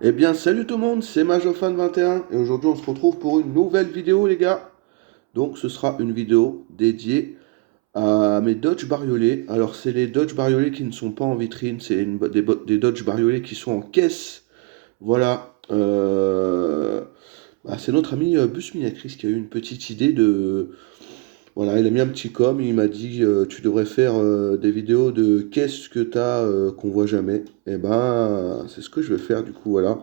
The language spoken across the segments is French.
Eh bien, salut tout le monde, c'est Majofan21 et aujourd'hui on se retrouve pour une nouvelle vidéo, les gars. Donc, ce sera une vidéo dédiée à mes Dodge Bariolés. Alors, c'est les Dodge Bariolés qui ne sont pas en vitrine, c'est des Dodge Bariolés qui sont en caisse. Voilà. C'est notre ami Bus Minacris qui a eu une petite idée de. Voilà, il a mis un petit com, il m'a dit tu devrais faire des vidéos de qu'est-ce que t'as qu'on voit jamais. Et ben, c'est ce que je vais faire du coup, voilà.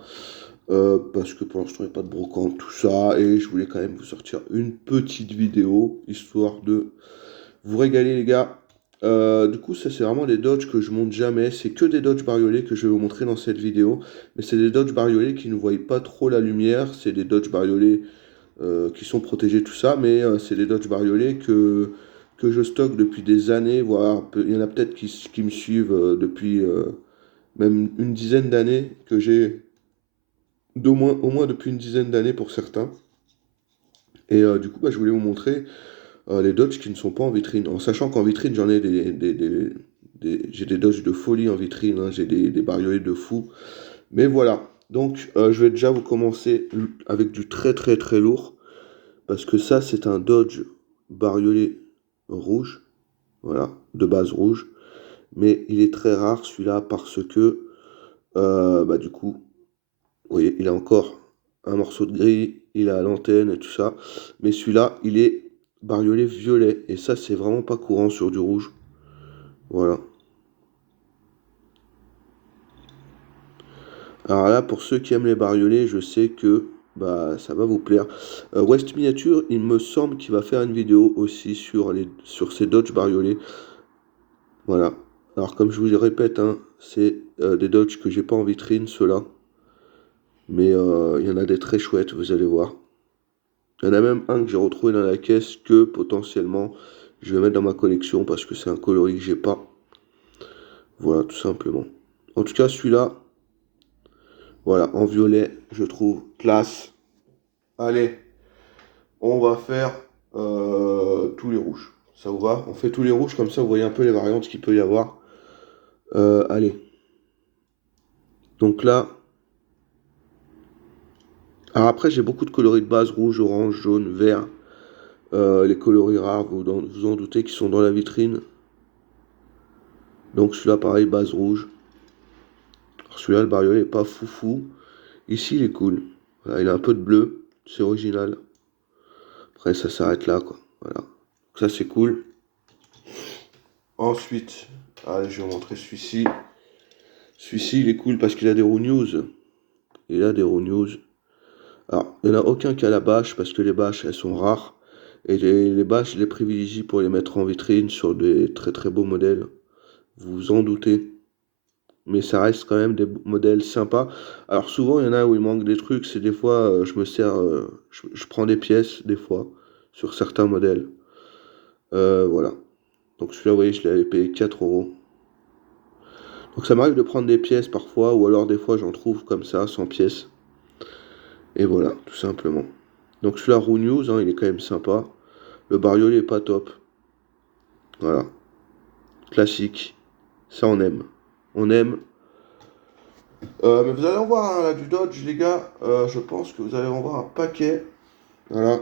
Parce que pour l'instant, il n'y a pas de brocante, tout ça, et je voulais quand même vous sortir une petite vidéo, histoire de vous régaler, les gars. Du coup, ça, c'est vraiment des Dodge que je monte jamais. C'est que des Dodge bariolés que je vais vous montrer dans cette vidéo. Mais c'est des Dodge bariolés qui ne voient pas trop la lumière. C'est des Dodge bariolés qui sont protégés, tout ça. Mais c'est des Dodge bariolés que je stocke depuis des années. Voire, il y en a peut-être qui me suivent depuis même une dizaine d'années que j'ai au moins depuis une dizaine d'années pour certains. Et du coup, je voulais vous montrer les Dodge qui ne sont pas en vitrine. En sachant qu'en vitrine, j'en ai j'ai des Dodge de folie en vitrine, hein, j'ai des bariolés de fou. Mais voilà. Donc, je vais déjà vous commencer avec du très très très lourd. Parce que ça, c'est un Dodge bariolé rouge. Voilà, de base rouge. Mais il est très rare celui-là parce que, du coup, vous voyez, il a encore un morceau de gris, il a l'antenne et tout ça. Mais celui-là, il est bariolé violet. Et ça, c'est vraiment pas courant sur du rouge. Voilà. Alors là, pour ceux qui aiment les bariolés, je sais que ça va vous plaire. West Miniature, il me semble qu'il va faire une vidéo aussi sur ces Dodge bariolés. Voilà. Alors comme je vous le répète, hein, c'est des Dodge que j'ai pas en vitrine, ceux-là. Mais il y en a des très chouettes, vous allez voir. Il y en a même un que j'ai retrouvé dans la caisse que potentiellement je vais mettre dans ma collection parce que c'est un coloris que j'ai pas. Voilà, tout simplement. En tout cas, celui-là, voilà, en violet, je trouve classe. Allez, on va faire tous les rouges. Ça vous va? On fait tous les rouges, comme ça vous voyez un peu les variantes qu'il peut y avoir. Allez. Donc là, alors après j'ai beaucoup de coloris de base, rouge, orange, jaune, vert. Les coloris rares, vous en doutez, qui sont dans la vitrine. Donc celui-là, pareil, base rouge. Alors celui-là, le bariolé est pas foufou. Ici, il est cool. Voilà, il a un peu de bleu, c'est original. Après, ça s'arrête là, quoi. Voilà. Donc ça, c'est cool. Ensuite, allez, je vais vous montrer celui-ci. Celui-ci, il est cool parce qu'il a des roues news. Il a des roues news. Alors, il n'y en a aucun qui a la bâche parce que les bâches, elles sont rares. Et les bâches, je les privilégie pour les mettre en vitrine sur des très très beaux modèles. Vous vous en doutez. Mais ça reste quand même des modèles sympas. Alors souvent, il y en a où il manque des trucs. C'est des fois, je me sers, je prends des pièces, des fois, sur certains modèles. Voilà. Donc celui-là, vous voyez, je l'avais payé 4 euros. Donc ça m'arrive de prendre des pièces parfois, ou alors des fois, j'en trouve comme ça, sans pièces. Et voilà, tout simplement. Donc celui-là, Roux News, hein, il est quand même sympa. Le bariolé est pas top. Voilà. Classique. Ça, on aime. On aime. Mais vous allez en voir hein, là, du Dodge, les gars. Je pense que vous allez en voir un paquet. Voilà.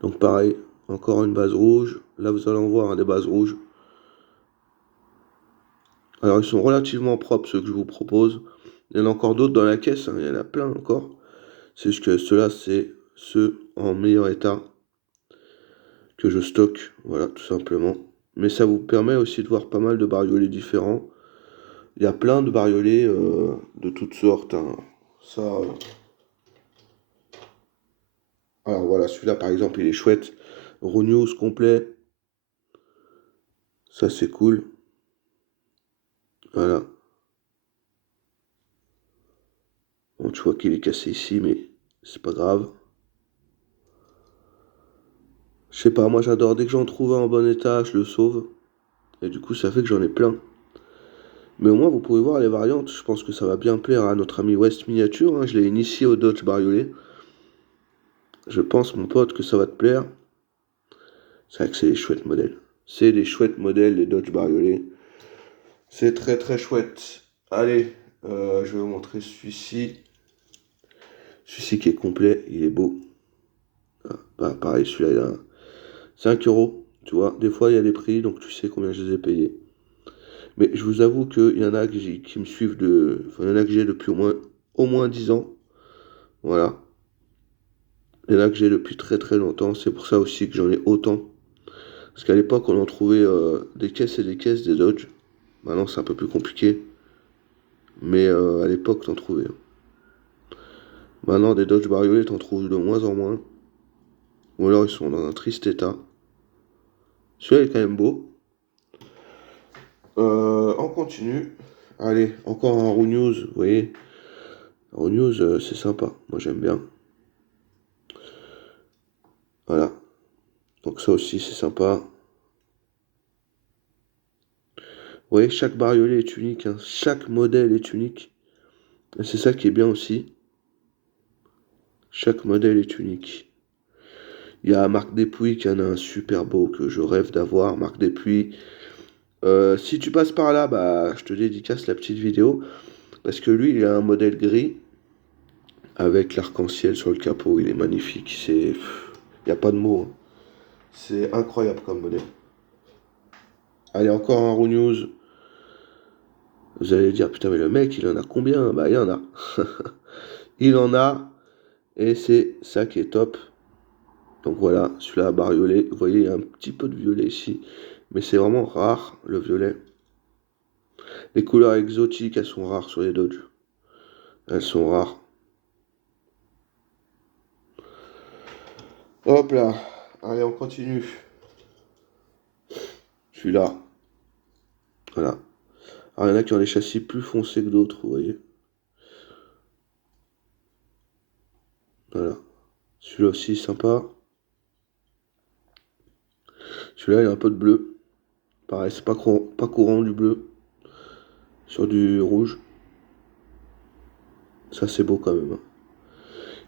Donc pareil, encore une base rouge. Là, vous allez en voir hein, des bases rouges. Alors, ils sont relativement propres, ceux que je vous propose. Il y en a encore d'autres dans la caisse. Hein, il y en a plein encore. C'est juste que ceux-là, c'est ceux en meilleur état que je stocke. Voilà, tout simplement. Mais ça vous permet aussi de voir pas mal de bariolés différents. Il y a plein de bariolés de toutes sortes. Hein. Ça, alors voilà, celui-là par exemple, il est chouette. Raw News complet. Ça, c'est cool. Voilà. Bon, tu vois qu'il est cassé ici, mais c'est pas grave. Je sais pas, moi j'adore. Dès que j'en trouve un en bon état, je le sauve. Et du coup, ça fait que j'en ai plein. Mais au moins, vous pouvez voir les variantes. Je pense que ça va bien plaire à notre ami West Miniature. Hein. Je l'ai initié au Dodge Bariolé. Je pense, mon pote, que ça va te plaire. C'est vrai que c'est des chouettes modèles. C'est des chouettes modèles, les Dodge Bariolé. C'est très très chouette. Allez, Je vais vous montrer celui-ci. Celui-ci qui est complet, il est beau. Ah, bah, pareil, celui-là, il a 5 euros. Tu vois, des fois, il y a des prix, donc tu sais combien je les ai payés. Mais je vous avoue qu'il y en a qui me suivent enfin, il y en a que j'ai depuis au moins 10 ans. Voilà. Il y en a que j'ai depuis très très longtemps. C'est pour ça aussi que j'en ai autant. Parce qu'à l'époque, on en trouvait des caisses et des caisses des Dodge. Maintenant, c'est un peu plus compliqué. Mais à l'époque, t'en trouvais. Maintenant, des Dodge bariolés, t'en trouves de moins en moins. Ou alors, ils sont dans un triste état. Celui-là est quand même beau. On continue. Allez, encore un Roux News, vous voyez. Roux News, c'est sympa. Moi, j'aime bien. Voilà. Donc ça aussi, c'est sympa. Vous voyez, chaque bariolé est unique, hein. Chaque modèle est unique. Et c'est ça qui est bien aussi. Chaque modèle est unique. Il y a Marc Despuy qui en a un super beau que je rêve d'avoir. Marc Despuy. Si tu passes par là, bah, je te dédicace la petite vidéo. Parce que lui, il a un modèle gris avec l'arc-en-ciel sur le capot. Il est magnifique. Il n'y a pas de mots, hein. C'est incroyable comme modèle. Allez, encore un Roux News. Vous allez dire, putain, mais le mec, il en a combien? Bah, il en a. Il en a. Et c'est ça qui est top. Donc voilà, celui-là bariolé. Vous voyez, il y a un petit peu de violet ici. Mais c'est vraiment rare, le violet. Les couleurs exotiques, elles sont rares sur les Dodge. Elles sont rares. Hop là. Allez, on continue. Celui-là. Voilà. Alors, il y en a qui ont des châssis plus foncés que d'autres, vous voyez. Voilà. Celui-là aussi, sympa. Celui-là, il y a un peu de bleu. Pareil, c'est pas courant du bleu. Sur du rouge. Ça, c'est beau quand même, hein.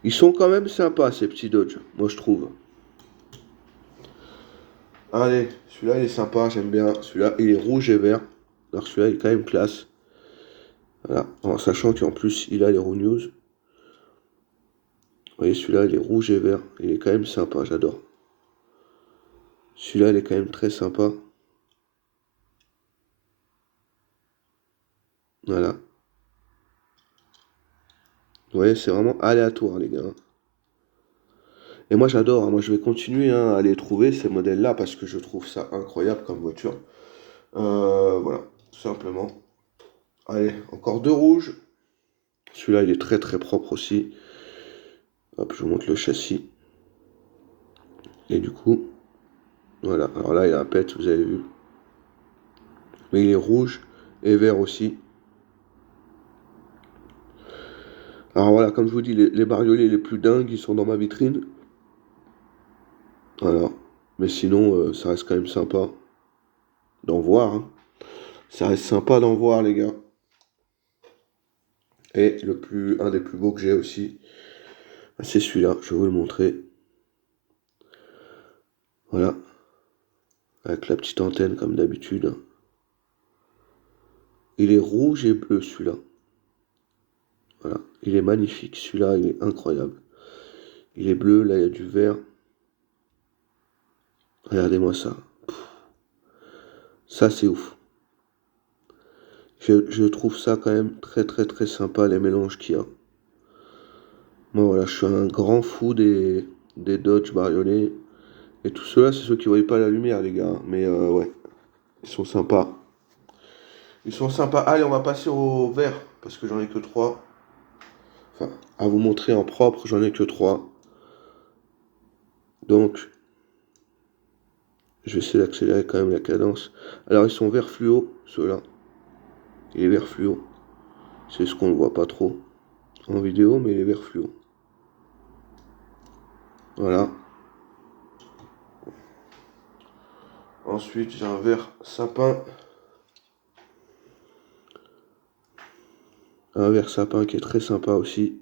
Ils sont quand même sympas, ces petits Dodge. Moi, je trouve. Allez, celui-là, il est sympa, j'aime bien. Celui-là, il est rouge et vert. Alors, celui-là, il est quand même classe. Voilà. En sachant qu'en plus, il a les Roux News. Vous voyez, celui-là, il est rouge et vert. Il est quand même sympa, j'adore. Celui-là, il est quand même très sympa. Voilà. Vous voyez, c'est vraiment aléatoire, les gars. Et moi, j'adore, hein. Moi, je vais continuer, hein, à les trouver, ces modèles-là, parce que je trouve ça incroyable comme voiture. Voilà, tout simplement. Allez, encore deux rouges. Celui-là, il est très très propre aussi. Hop, je vous montre le châssis. Et du coup, voilà. Alors là, il a un pet, vous avez vu. Mais il est rouge et vert aussi. Alors voilà, comme je vous dis, les bariolés les plus dingues, ils sont dans ma vitrine. Voilà. Mais sinon, ça reste quand même sympa d'en voir, hein. Ça reste sympa d'en voir, les gars. Et un des plus beaux que j'ai aussi, c'est celui-là. Je vais vous le montrer. Voilà. Avec la petite antenne, comme d'habitude. Il est rouge et bleu, celui-là. Voilà. Il est magnifique. Celui-là, il est incroyable. Il est bleu, là, il y a du vert. Regardez-moi ça. Ça, c'est ouf. Je trouve ça quand même très très très sympa, les mélanges qu'il y a. Moi voilà, je suis un grand fou des Dodge bariolés. Et tout cela, c'est ceux qui ne voyaient pas la lumière, les gars. Mais ouais, ils sont sympas. Ils sont sympas. Allez, on va passer au vert, parce que j'en ai que trois. Enfin, à vous montrer en propre, j'en ai que trois. Donc, je vais essayer d'accélérer quand même la cadence. Alors, ils sont vert fluo, ceux-là. Il est vert fluo. C'est ce qu'on ne voit pas trop en vidéo, mais il est vert fluo. Voilà. Ensuite, j'ai un vert sapin. Un vert sapin qui est très sympa aussi.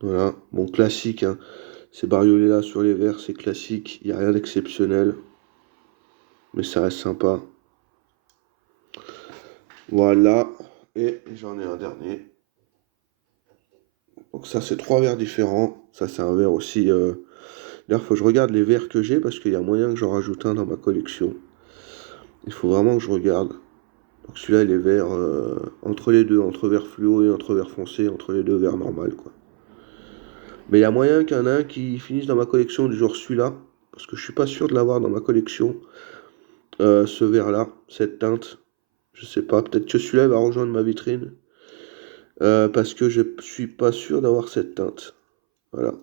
Voilà. Bon, classique, hein. Ces bariolés là sur les verts, c'est classique. Il n'y a rien d'exceptionnel. Mais ça reste sympa. Voilà. Et j'en ai un dernier. Donc ça, c'est 3 verres différents. Ça, c'est un verre aussi. D'ailleurs, il faut que je regarde les verres que j'ai parce qu'il y a moyen que j'en rajoute un dans ma collection. Il faut vraiment que je regarde. Donc celui-là, il est vert entre les deux, entre vert fluo et entre vert foncé, entre les deux verres normal, quoi. Mais il y a moyen qu'il y en a un qui finisse dans ma collection du genre celui-là, parce que je suis pas sûr de l'avoir dans ma collection, ce verre-là, cette teinte. Je sais pas, peut-être que celui-là va rejoindre ma vitrine, parce que je suis pas sûr d'avoir cette teinte. Voilà.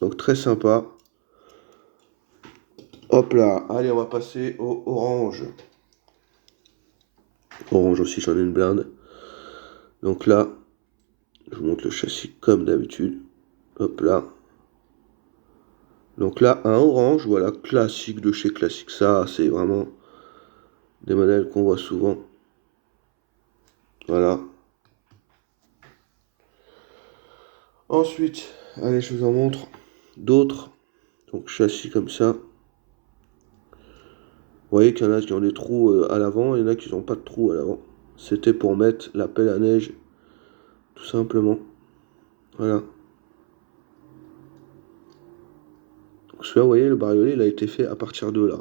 Donc très sympa. Hop là, allez, on va passer au orange. Orange aussi, j'en ai une blinde. Donc là, je vous montre le châssis comme d'habitude. Hop là. Donc là, un orange, voilà, classique de chez Classique. Ça, c'est vraiment des modèles qu'on voit souvent. Voilà. Ensuite, allez, je vous en montre d'autres. Donc châssis comme ça. Vous voyez qu'il y en a qui ont des trous à l'avant, et il y en a qui n'ont pas de trous à l'avant. C'était pour mettre la pelle à neige, tout simplement. Voilà. Donc celui-là, vous voyez, le bariolé, il a été fait à partir de là.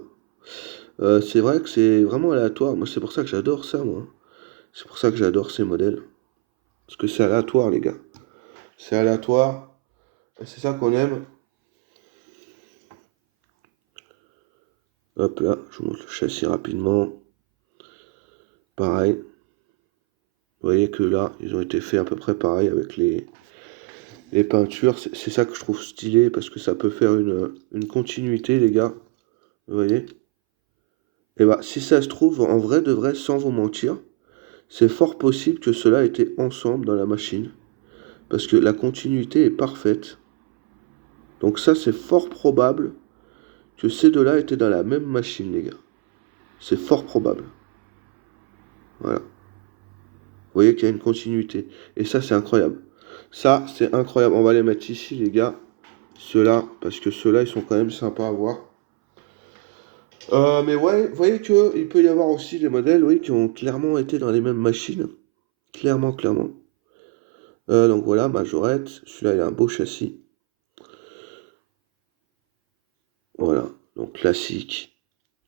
C'est vrai que c'est vraiment aléatoire. Moi, c'est pour ça que j'adore ça, moi. C'est pour ça que j'adore ces modèles. Parce que c'est aléatoire, les gars. C'est aléatoire. Et c'est ça qu'on aime. Hop là, je vous montre le châssis rapidement. Pareil. Vous voyez que là, ils ont été faits à peu près pareil avec les peintures. C'est ça que je trouve stylé parce que ça peut faire une continuité, les gars. Vous voyez? Et bah, si ça se trouve, en vrai de vrai, sans vous mentir, c'est fort possible que cela ait été ensemble dans la machine. Parce que la continuité est parfaite. Donc ça, c'est fort probable que ces deux-là étaient dans la même machine, les gars. C'est fort probable. Voilà. Vous voyez qu'il y a une continuité. Et ça, c'est incroyable. Ça, c'est incroyable. On va les mettre ici, les gars. Ceux-là, parce que ceux-là, ils sont quand même sympas à voir. Mais ouais, vous voyez qu'il peut y avoir aussi des modèles, oui, qui ont clairement été dans les mêmes machines. Clairement, clairement. Donc voilà, Majorette. Celui-là, il a un beau châssis. Voilà. Donc classique.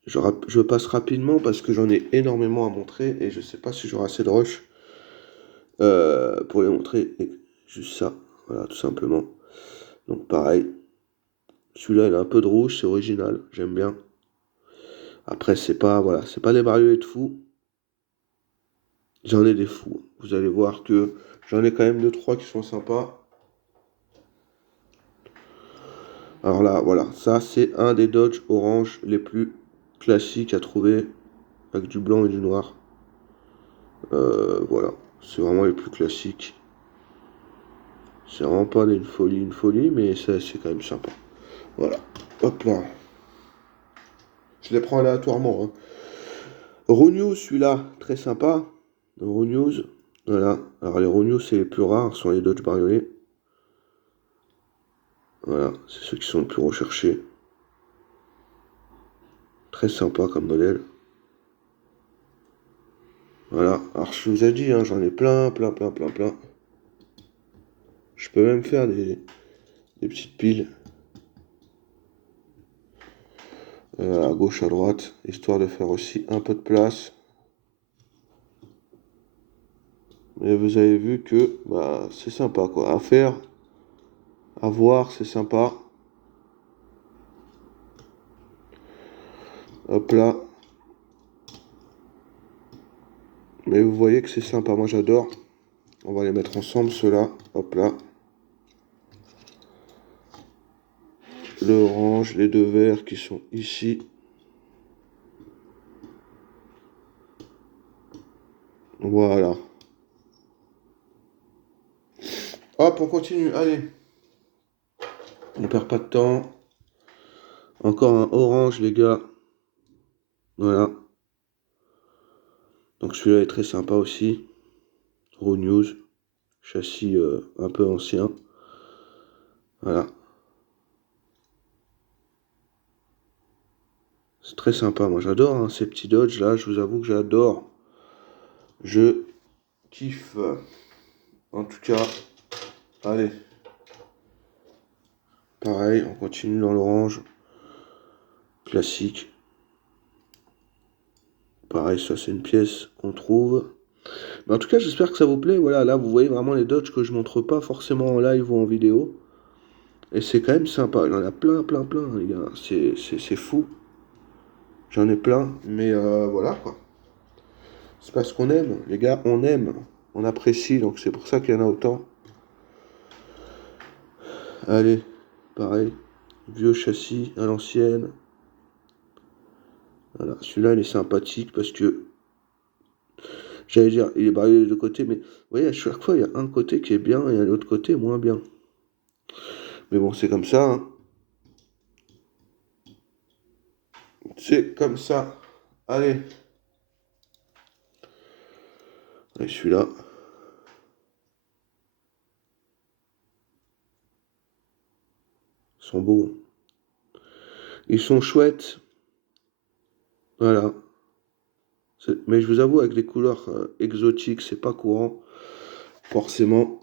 Je passe rapidement parce que j'en ai énormément à montrer et je sais pas si j'aurai assez de rush pour les montrer. Et juste ça. Voilà, tout simplement. Donc pareil. Celui-là, il a un peu de rouge, c'est original. J'aime bien. Après, c'est pas, voilà, c'est pas des bariolés de fou. J'en ai des fous. Vous allez voir que j'en ai quand même deux, trois qui sont sympas. Alors là, voilà, ça c'est un des Dodge orange les plus classiques à trouver avec du blanc et du noir. Voilà, c'est vraiment les plus classiques. C'est vraiment pas une folie, mais ça c'est quand même sympa. Voilà, hop là. Je les prends aléatoirement, hein. News, celui-là, très sympa. News, voilà. Alors les News, c'est les plus rares, ce sont les Dodge bariolés. Voilà, c'est ceux qui sont les plus recherchés. Très sympa comme modèle. Voilà, alors je vous ai dit, hein, j'en ai plein, plein, plein, plein, plein. Je peux même faire des petites piles à gauche, à droite, histoire de faire aussi un peu de place. Mais vous avez vu que bah, c'est sympa quoi, à faire, à voir, c'est sympa. Hop là. Mais vous voyez que c'est sympa, moi j'adore. On va les mettre ensemble, ceux-là. Hop là. L'orange, les deux verts qui sont ici. Voilà. Hop, on continue, allez. On perd pas de temps. Encore un orange, les gars. Voilà. Donc celui-là est très sympa aussi. Raw News. Châssis un peu ancien. Voilà. C'est très sympa. Moi j'adore hein, ces petits Dodge là. Je vous avoue que j'adore. Je kiffe. En tout cas, allez. Pareil, on continue dans l'orange. Classique. Pareil, ça c'est une pièce qu'on trouve. Mais en tout cas, j'espère que ça vous plaît. Voilà, là vous voyez vraiment les Dodge que je montre pas forcément en live ou en vidéo. Et c'est quand même sympa. Il y en a plein, plein, plein, les gars. C'est fou. J'en ai plein. Mais voilà quoi. C'est parce qu'on aime, les gars, on aime. On apprécie, donc c'est pour ça qu'il y en a autant. Allez, pareil. Vieux châssis à l'ancienne. Voilà, celui-là il est sympathique parce que j'allais dire, il est barré des deux côtés, mais vous voyez, à chaque fois il y a un côté qui est bien et l'autre côté moins bien. Mais bon, c'est comme ça, hein. C'est comme ça. Allez. Et celui-là. Ils sont beaux. Ils sont chouettes. Voilà. Mais je vous avoue, avec les couleurs exotiques, c'est pas courant. Forcément.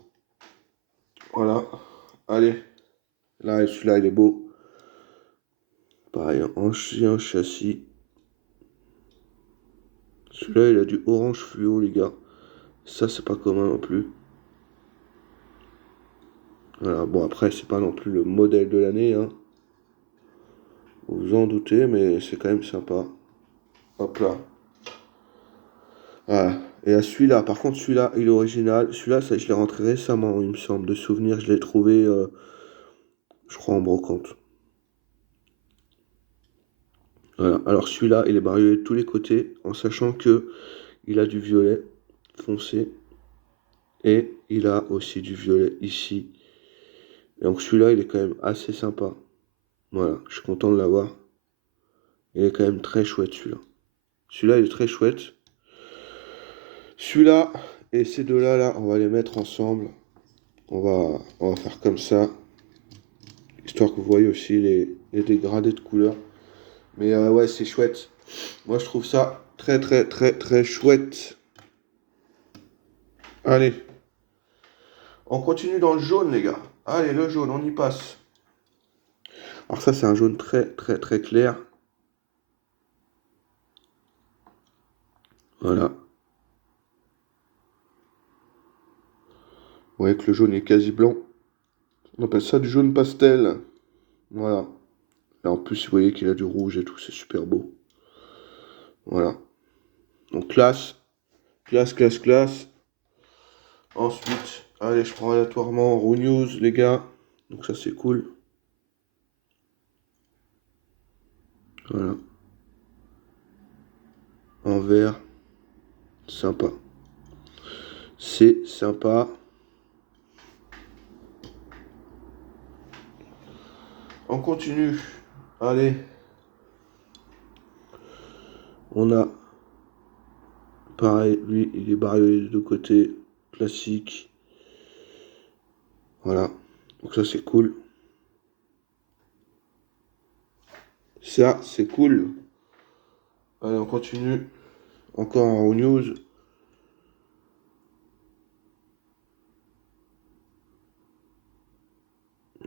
Voilà. Allez. Là, celui-là, il est beau. Pareil, ancien châssis. Celui-là, il a du orange fluo, les gars. Ça, c'est pas commun non plus. Voilà, bon, après, c'est pas non plus le modèle de l'année, hein. Vous vous en doutez, mais c'est quand même sympa. Hop là. Voilà. Et à celui-là, par contre, celui-là, il est original. Celui-là, ça, je l'ai rentré récemment, il me semble, de souvenir. Je l'ai trouvé, je crois, en brocante. Voilà. Alors celui-là, il est bariolé de tous les côtés, en sachant que il a du violet foncé. Et il a aussi du violet ici. Et donc celui-là, il est quand même assez sympa. Voilà, je suis content de l'avoir. Il est quand même très chouette celui-là. Celui-là, il est très chouette. Celui-là et ces deux-là, là, on va les mettre ensemble. On va faire comme ça. Histoire que vous voyez aussi les dégradés de couleurs. Mais ouais, c'est chouette. Moi, je trouve ça très, très, très, très chouette. Allez, on continue dans le jaune, les gars. Allez, le jaune, on y passe. Alors ça, c'est un jaune très, très, très clair. Voilà. Vous voyez que le jaune est quasi blanc. On appelle ça du jaune pastel. Voilà. Là, en plus, vous voyez qu'il a du rouge et tout, c'est super beau. Voilà. Donc, classe. Classe, classe, classe. Ensuite, allez, je prends aléatoirement Raw News, les gars. Donc, ça, c'est cool. Voilà. En vert. Sympa. C'est sympa. On continue. Allez. On a. Pareil, lui, il est bariolé de deux côtés. Classique. Voilà. Donc, ça, c'est cool. Ça, c'est cool. Allez, on continue. Encore en Raw News.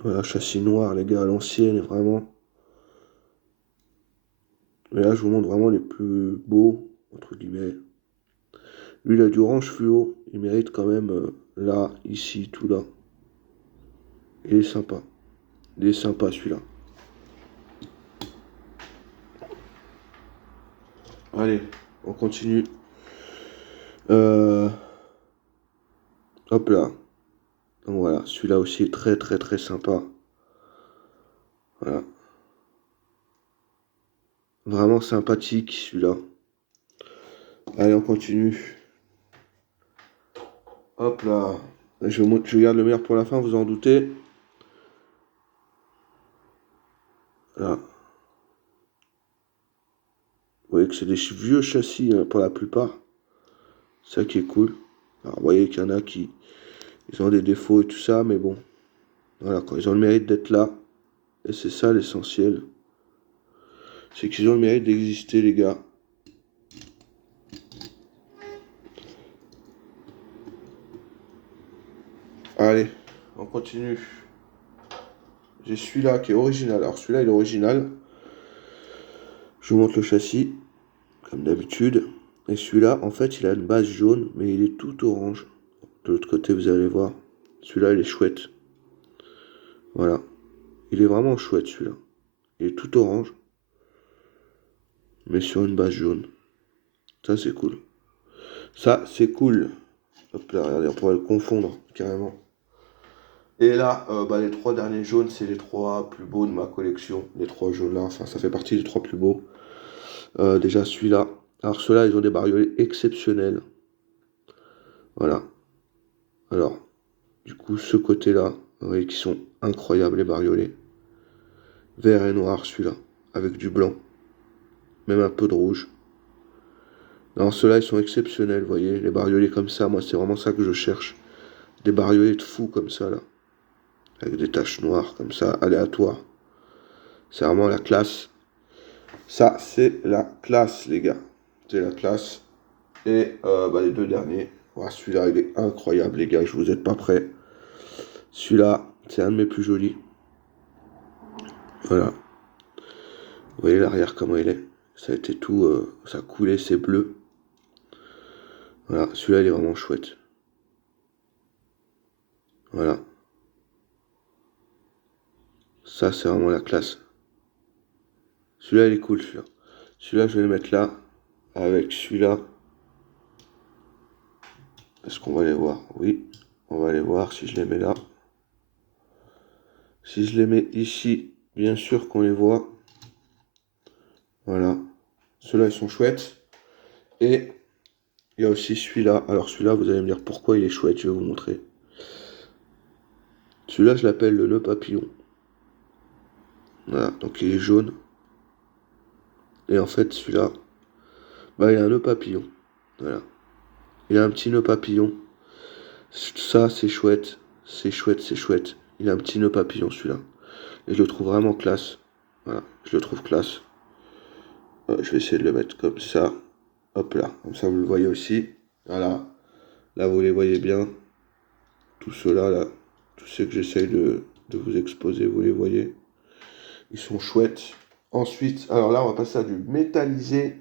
Voilà, châssis noir, les gars, à l'ancienne, vraiment. Mais là, je vous montre vraiment les plus beaux, entre guillemets. Lui, il a du orange fluo. Il mérite quand même là, ici, tout là. Il est sympa. Il est sympa, celui-là. Allez, on continue. Euh, Hop là. Donc voilà, celui-là aussi est très, très, très sympa. Voilà. Vraiment sympathique, celui-là. Allez, on continue. Hop là. Je garde le meilleur pour la fin, vous en doutez. Là. Vous voyez que c'est des vieux châssis hein, pour la plupart. C'est ça qui est cool. Alors, vous voyez qu'il y en a qui ils ont des défauts et tout ça, mais bon. Voilà, quand ils ont le mérite d'être là. Et c'est ça l'essentiel. C'est qu'ils ont le mérite d'exister, les gars. Allez, on continue. J'ai celui-là qui est original. Alors celui-là, il est original. Je vous montre le châssis, comme d'habitude. Et celui-là, en fait, il a une base jaune, mais il est tout orange. De l'autre côté, vous allez voir. Celui-là, il est chouette. Voilà. Il est vraiment chouette, celui-là. Il est tout orange, mais sur une base jaune. Ça, c'est cool. Ça, c'est cool. Hop là, regardez, on pourrait le confondre, carrément. Et là, les 3 derniers jaunes, c'est les 3 plus beaux de ma collection. Les 3 jaunes là, enfin, ça fait partie des 3 plus beaux. Déjà, celui-là. Alors, ceux-là, ils ont des bariolés exceptionnels. Voilà. Alors, du coup, ce côté-là, vous voyez qu'ils sont incroyables, les bariolés. Vert et noir, celui-là, avec du blanc. Même un peu de rouge. Non, ceux-là, ils sont exceptionnels, vous voyez. Les bariolés comme ça, moi, c'est vraiment ça que je cherche. Des bariolés de fou comme ça, là. Avec des taches noires, comme ça, aléatoires. C'est vraiment la classe. Ça, c'est la classe, les gars. C'est la classe. Et les 2 derniers. Voilà, celui-là, il est incroyable, les gars. Je vous êtes pas prêts. Celui-là, c'est un de mes plus jolis. Voilà. Vous voyez l'arrière, comment il est. Ça a été tout... ça a coulé, c'est bleu. Voilà, celui-là, il est vraiment chouette. Voilà. Ça, c'est vraiment la classe. Celui-là, il est cool, celui-là. Celui-là, je vais le mettre là. Avec celui-là. Est-ce qu'on va les voir? Oui. On va les voir si je les mets là. Si je les mets ici, bien sûr qu'on les voit. Voilà. Ceux-là, ils sont chouettes. Et il y a aussi celui-là. Alors celui-là, vous allez me dire pourquoi il est chouette. Je vais vous montrer. Celui-là, je l'appelle le nœud papillon. Voilà. Donc il est jaune. Et en fait, celui-là, il a un nœud papillon. Voilà. Il a un petit nœud papillon. Ça, c'est chouette. C'est chouette, c'est chouette. Il a un petit nœud papillon, celui-là. Et je le trouve vraiment classe. Voilà. Je le trouve classe. Je vais essayer de le mettre comme ça. Hop là. Comme ça, vous le voyez aussi. Voilà. Là, vous les voyez bien. Tout ceux-là, là. Tous ceux que j'essaye de vous exposer, vous les voyez. Ils sont chouettes. Ensuite, alors là, on va passer à du métallisé.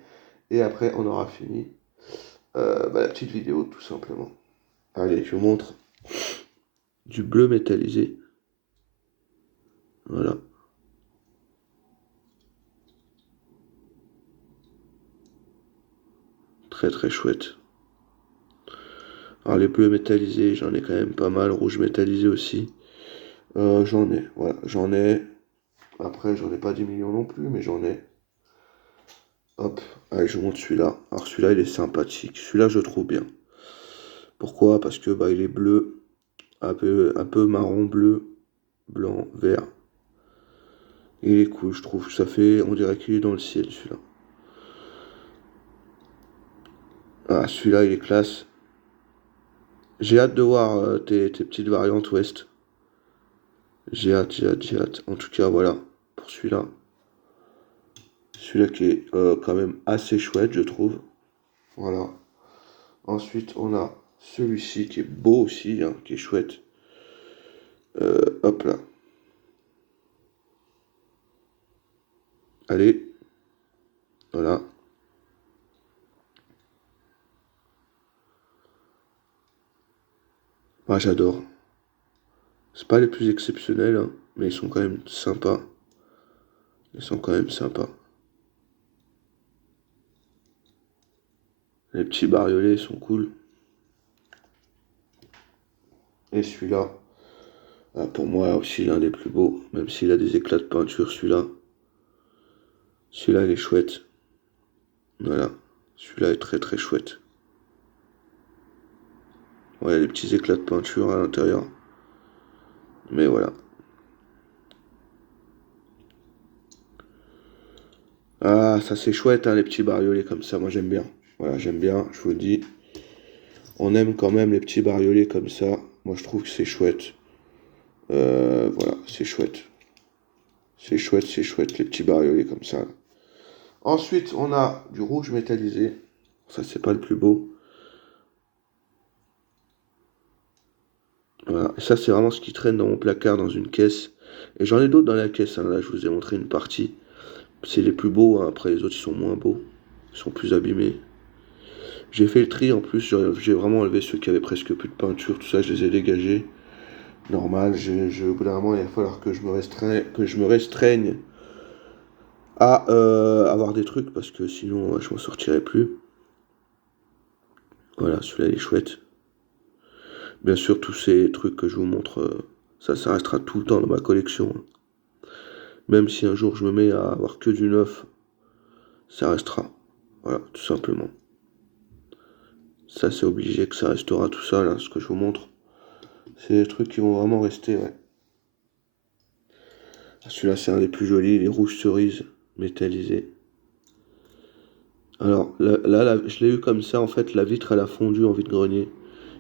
Et après, on aura fini la petite vidéo, tout simplement. Allez, je vous montre du bleu métallisé. Voilà. Très très chouette. Alors les bleus métallisés, j'en ai quand même pas mal. Rouge métallisé aussi. J'en ai, voilà, j'en ai. Après, j'en ai pas 10 millions non plus, mais j'en ai. Hop, allez, je vous montre celui-là. Alors celui-là, il est sympathique. Celui-là, je trouve bien. Pourquoi? Parce que il est bleu, un peu marron, bleu, blanc, vert. Il est cool, je trouve. Ça fait, on dirait qu'il est dans le ciel, celui-là. Ah, celui-là, il est classe. J'ai hâte de voir tes petites variantes ouest. J'ai hâte, j'ai hâte, j'ai hâte. En tout cas, voilà, pour celui-là. Celui-là qui est quand même assez chouette, je trouve. Voilà. Ensuite, on a celui-ci qui est beau aussi, hein, qui est chouette. Hop là. Allez. Voilà. Ah, j'adore. C'est pas les plus exceptionnels, hein, mais ils sont quand même sympas. Ils sont quand même sympas. Les petits bariolés sont cool. Et celui-là, pour moi aussi l'un des plus beaux, même s'il a des éclats de peinture, celui-là. Celui-là, il est chouette. Voilà. Celui-là est très très chouette. Ouais, il y a des petits éclats de peinture à l'intérieur. Mais voilà. Ah, ça c'est chouette, hein, les petits bariolés comme ça. Moi j'aime bien. Voilà, j'aime bien, je vous le dis. On aime quand même les petits bariolés comme ça. Moi je trouve que c'est chouette. Voilà, c'est chouette. C'est chouette, les petits bariolés comme ça. Ensuite, on a du rouge métallisé. Ça, c'est pas le plus beau. Voilà. Et ça, c'est vraiment ce qui traîne dans mon placard, dans une caisse. Et j'en ai d'autres dans la caisse, hein. Là, je vous ai montré une partie. C'est les plus beaux, hein. Après, les autres, ils sont moins beaux. Ils sont plus abîmés. J'ai fait le tri en plus. J'ai vraiment enlevé ceux qui avaient presque plus de peinture. Tout ça, je les ai dégagés. Normal. Au bout d'un moment, il va falloir que je me restreigne à avoir des trucs parce que sinon, je m'en sortirai plus. Voilà, celui-là, il est chouette. Bien sûr, tous ces trucs que je vous montre, ça restera tout le temps dans ma collection, hein. Même si un jour je me mets à avoir que du neuf, ça restera. Voilà, tout simplement. Ça, c'est obligé que ça restera tout ça, là, ce que je vous montre. C'est des trucs qui vont vraiment rester, ouais. Celui-là, c'est un des plus jolis, les rouges cerises métallisées. Alors, je l'ai eu comme ça, en fait, la vitre, elle a fondu en vide-grenier.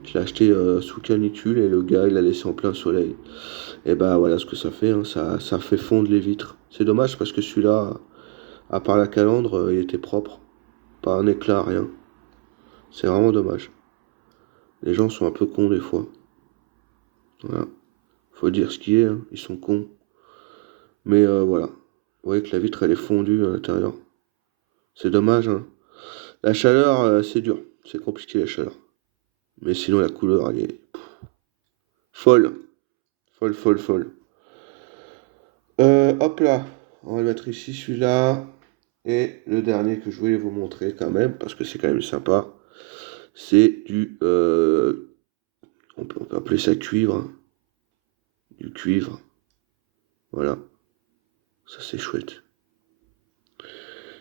Je l'ai acheté sous canicule et le gars, il l'a laissé en plein soleil. Et bah voilà ce que ça fait, hein, ça fait fondre les vitres. C'est dommage parce que celui-là, à part la calandre, il était propre. Pas un éclat, rien. C'est vraiment dommage. Les gens sont un peu cons des fois. Voilà. Faut dire ce qui est, hein. Ils sont cons. Mais voilà. Vous voyez que la vitre, elle est fondue à l'intérieur. C'est dommage, hein. La chaleur, c'est dur. C'est compliqué la chaleur. Mais sinon, la couleur, elle est folle. Folle, folle, folle. Hop là. On va le mettre ici, celui-là. Et le dernier que je voulais vous montrer quand même, parce que c'est quand même sympa, c'est du... on peut appeler ça cuivre, hein. Du cuivre. Voilà. Ça, c'est chouette.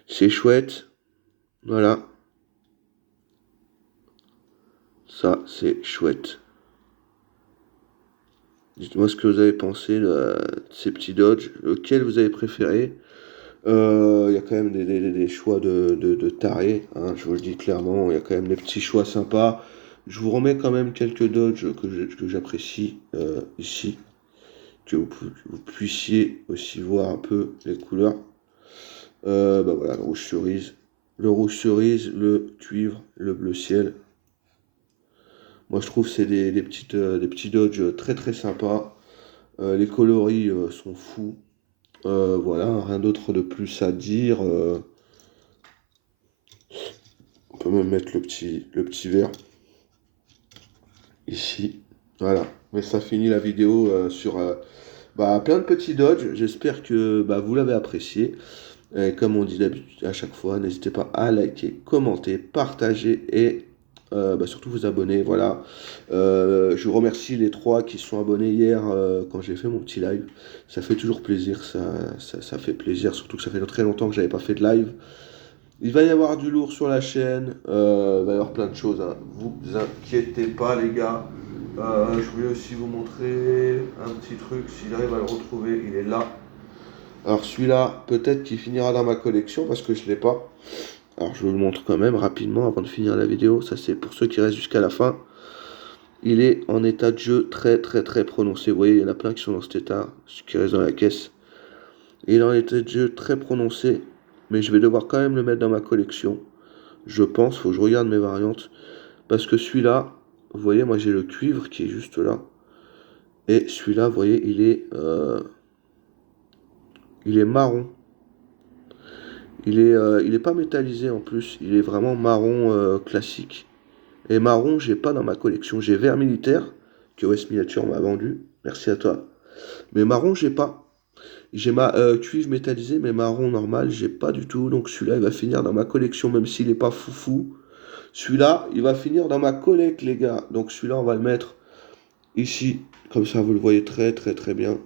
C'est chouette. Voilà. Ça, c'est chouette. Dites-moi ce que vous avez pensé de ces petits Dodge. Lequel vous avez préféré? Il y a quand même des choix de tarés, hein, je vous le dis clairement. Il y a quand même des petits choix sympas. Je vous remets quand même quelques Dodge que j'apprécie ici. Que vous puissiez aussi voir un peu les couleurs. Bah voilà, le rouge cerise, le cuivre, le bleu ciel. Moi je trouve que c'est des petits Dodge très très sympas. Les coloris sont fous. Voilà, rien d'autre de plus à dire. On peut même mettre le petit verre ici. Voilà. Mais ça finit la vidéo sur plein de petits Dodge. J'espère que vous l'avez apprécié. Et comme on dit d'habitude à chaque fois, n'hésitez pas à liker, commenter, partager et surtout vous abonner. Voilà. Je vous remercie les trois qui se sont abonnés hier quand j'ai fait mon petit live. Ça fait toujours plaisir, ça fait plaisir, surtout que ça fait très longtemps que j'avais pas fait de live. Il va y avoir du lourd sur la chaîne, il va y avoir plein de choses, hein. Vous inquiétez pas les gars. Je voulais aussi vous montrer un petit truc, si j'arrive à le retrouver, il est là. Alors celui-là, peut-être qu'il finira dans ma collection parce que je ne l'ai pas. Alors je vous le montre quand même rapidement avant de finir la vidéo. Ça c'est pour ceux qui restent jusqu'à la fin. Il est en état de jeu très très très prononcé. Vous voyez, il y en a plein qui sont dans cet état, ceux qui restent dans la caisse. Il est en état de jeu très prononcé, mais je vais devoir quand même le mettre dans ma collection. Je pense, faut que je regarde mes variantes. Parce que celui-là, vous voyez, moi j'ai le cuivre qui est juste là. Et celui-là, vous voyez, il est marron. Il est pas métallisé en plus, il est vraiment marron classique. Et marron, j'ai pas dans ma collection. J'ai vert militaire, que OS Miniature m'a vendu. Merci à toi. Mais marron, j'ai pas. J'ai ma cuivre métallisé, mais marron normal, j'ai pas du tout. Donc celui-là, il va finir dans ma collection, même s'il est pas foufou. Celui-là, il va finir dans ma collecte, les gars. Donc celui-là, on va le mettre ici. Comme ça, vous le voyez très très très bien.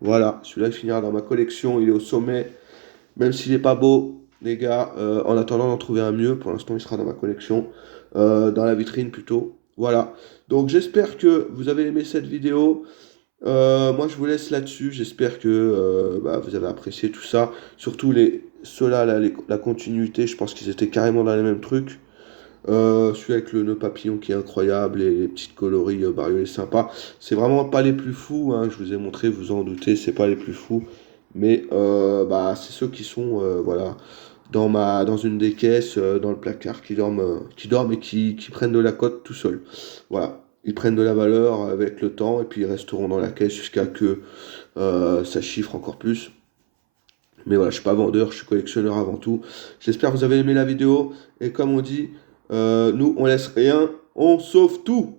Voilà, celui-là, il finira dans ma collection. Il est au sommet. Même s'il n'est pas beau, les gars, en attendant d'en trouver un mieux, pour l'instant il sera dans ma collection, dans la vitrine plutôt. Voilà. Donc j'espère que vous avez aimé cette vidéo. Moi je vous laisse là-dessus. J'espère que vous avez apprécié tout ça. Surtout ceux-là, là, la continuité, je pense qu'ils étaient carrément dans les mêmes trucs. Celui avec le nœud papillon qui est incroyable et les petites coloris bariolés sympas. C'est vraiment pas les plus fous, hein, je vous ai montré, vous en doutez, c'est pas les plus fous. Mais c'est ceux qui sont voilà, dans une des caisses, dans le placard, qui dorment et qui prennent de la cote tout seuls. Voilà. ils prennent de la valeur avec le temps et puis ils resteront dans la caisse jusqu'à que ça chiffre encore plus. Mais voilà, je suis pas vendeur, je suis collectionneur avant tout. J'espère que vous avez aimé la vidéo. Et comme on dit, nous, on laisse rien, on sauve tout.